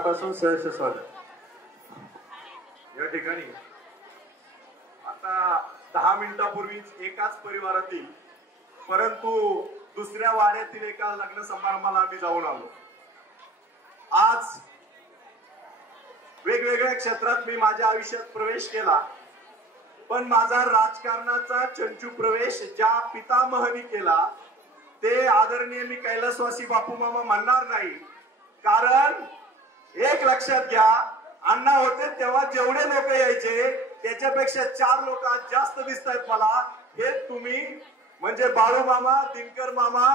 पासून सहर्ष स्वागत। या ठिकाणी आता 10 मिनिटांपूर्वीच एकाच परिवारातील परंतु दुसऱ्या वाड्यातील एका लग्न समारंभाला आम्ही जाऊन आलो। आज वेगवेगळ्या क्षेत्रात मी माझ्या आयुष्यात प्रवेश केला, पण माझा राजकारणाचा चंचू प्रवेश ज्या पितामहनी केला ते आदरणीय मी कैलासवासी बापू मामा म्हणणार नाही। कारण एक लक्षात घ्या, अण्णा होते तेव्हा जेवढे लोक यायचे त्याच्यापेक्षा 4 लोक आज जास्त दिसत आहेत मला। हे तुम्ही म्हणजे बाळू मामा, दिनकर मामा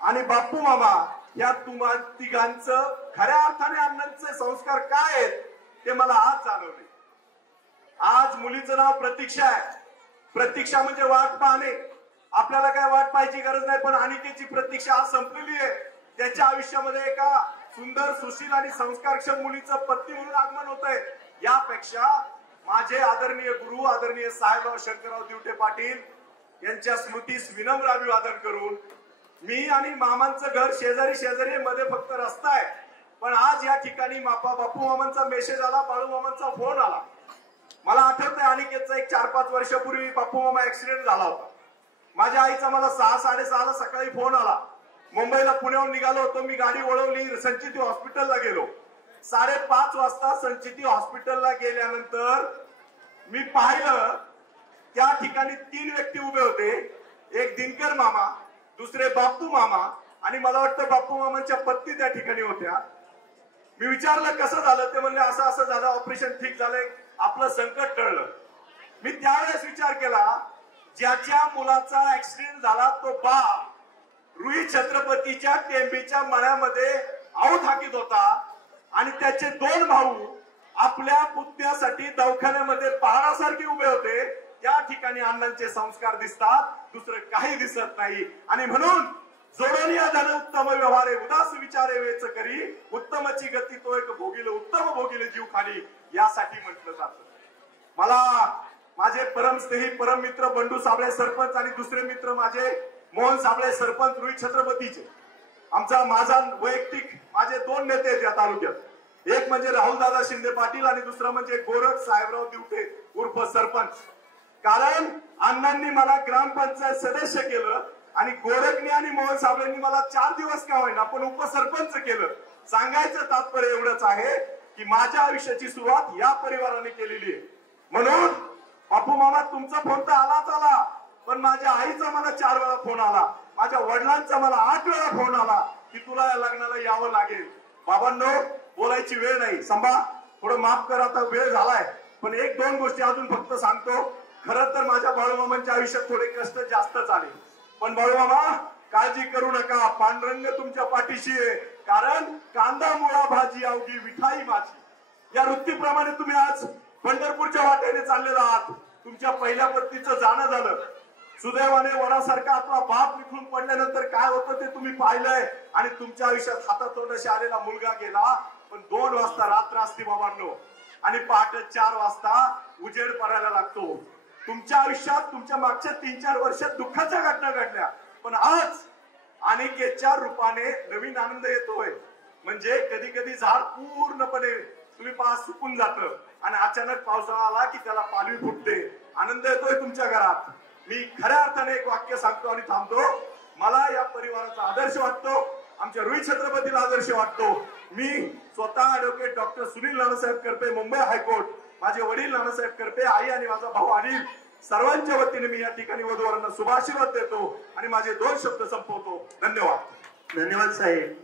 आणि बापू मामा या तुम्हा तिघांचं खऱ्या अर्थाने अण्णांचे संस्कार काय आहेत ते मला आज जाणवले। आज मुलीचं नाव प्रतीक्षा आहे। प्रतीक्षा म्हणजे वाट पाहणे। आपल्याला काय वाट पाहायची गरज नाही, पण अनिकेची प्रतीक्षा आज संपलेली आहे। त्याच्या आयुष्यामध्ये एका सुंदर, सुशील आणि संस्कारक्षम मुलीचं पत्नी म्हणून आगमन होत आहे। यापेक्षा माझे आदरणीय गुरु आदरणीय साहेबराव शंकरराव दिवटे पाटील यांच्या स्मृतीस विनम्र अभिवादन करून मी आणि मामांचं घर शेजारी शेजारी मध्ये फक्त रस्ता आहे, पण आज या ठिकाणी बापू मामांचा मेसेज आला, बाळू मामांचा फोन आला। मला आठवतंय अनिकेतचा एक 4-5 वर्षापूर्वी बापू मामा ऍक्सिडेंट झाला होता। माझ्या आईचा मला 6-6:30 ला सकाळी फोन आला। मुंबईला पुण्याहून निघालो होतो, मी गाडी वळवली, संचिती हॉस्पिटलला गेलो। 5:30 वाजता संचिती हॉस्पिटलला गेल्यानंतर मी पाहिलं त्या ठिकाणी 3 व्यक्ती उभे होते। एक दिनकर मामा, दुसरे बापू मामा आणि मला वाटतं बापू मामांच्या पत्नी त्या ठिकाणी होत्या। मी विचारलं कसं झालं, ते म्हणले असं असं झालं, ऑपरेशन ठीक झालंय, आपलं संकट टळलं। मी त्यावेळेस विचार केला, ज्याच्या मुलाचा ऍक्सिडेंट झाला तो बाप रुई छत्रपतीच्या टेंबीच्या मळ्यामध्ये आऊत हाकीत होता आणि त्याचे 2 भाऊ आपल्या पुतण्यासाठी दवाखान्यामध्ये पहाडासारखे उभे होते। त्या ठिकाणी अण्णांचे संस्कार दिसतात, दुसरं काही दिसत नाही। आणि म्हणून जोडनिया धन उत्तम व्यवहारे उदास विचारे वेच करी, उत्तमची गती तो एक भोगिले उत्तम भोगिले जीव खाली, यासाठी म्हटलं जातं। मला माझे परम स्नेही परम मित्र बंडू साबळे सरपंच आणि दुसरे मित्र माझे मोहन साबळे सरपंच रुई छत्रपतीचे, माझा वैयक्तिक माझे 2 नेते आहेत या तालुक्यात। एक म्हणजे राहुलदादा शिंदे पाटील आणि दुसरा म्हणजे गोरख साहेबराव दिवटे उर्फ सरपंच। कारण अण्णांनी मला ग्रामपंचायत सदस्य केलं आणि गोरखनी आणि मोहन साबळेंनी मला 4 दिवस का होईना पण उपसरपंच केलं। सांगायचं तात्पर्य एवढंच आहे की माझ्या आयुष्याची सुरुवात या परिवाराने केलेली आहे। म्हणून बापू मामा तुमचा फोन तर आलाच आला, पण माझ्या आईचा मला 4 वेळा फोन आला, माझ्या वडिलांचा मला 8 वेळा फोन आला की तुला या लग्नाला यावं लागेल। बाबांनो, बोलायची वेळ नाही, संभा थोडं माफ करा, आता वेळ झालाय, पण 1-2 गोष्टी अजून फक्त सांगतो। खरं तर माझ्या बाळूमामांच्या आयुष्यात थोडे कष्ट जास्तच आले, पण बाळूमामा काळजी करू नका, पांडुरंग तुमच्या पाठीशी आहे। कारण कांदा मुळा भाजी अवघी विठाई माझी, या वृत्तीप्रमाणे तुम्ही आज पंढरपूरच्या वाटेने चाललेला आहात। तुमच्या पहिल्या पत्नीचं जाणं झालं, सुदैवाने वडासारखा आपला बाप निघून पडल्यानंतर काय होतं ते तुम्ही पाहिलंय, आणि तुमच्या आयुष्यात हातातोंडाशी आलेला मुलगा गेला, पण 2 वाजता रात्र असते बाबांनो, आणि पहाटे 4 वाजता उजेड पडायला लागतो। तुमच्या आयुष्यात तुमच्या मागच्या 3-4 वर्षात दुःखाच्या घटना घडल्या, पण आज अनिकेतच्या रूपाने नवीन आनंद येतोय। म्हणजे कधी कधी झाड पूर्णपणे तुम्ही पहा सुकून जातं आणि अचानक पावसाळा आला की त्याला पालवी फुटते, आनंद येतोय तुमच्या घरात। मी खऱ्या अर्थाने एक वाक्य सांगतो आणि थांबतो, मला या परिवाराचा आदर्श वाटतो, आमच्या रुई छत्रपतीला आदर्श वाटतो। मी स्वतः advocate doctor Sunil Nanasaheb Karpe, Mumbai high court, माझे वडील नानासाहेब करपे, आई आणि माझा भाऊ अनिल, सर्वांच्या वतीने मी या ठिकाणी वधूवरांना शुभाशीर्वाद देतो आणि माझे 2 शब्द संपवतो। धन्यवाद। धन्यवाद साहेब।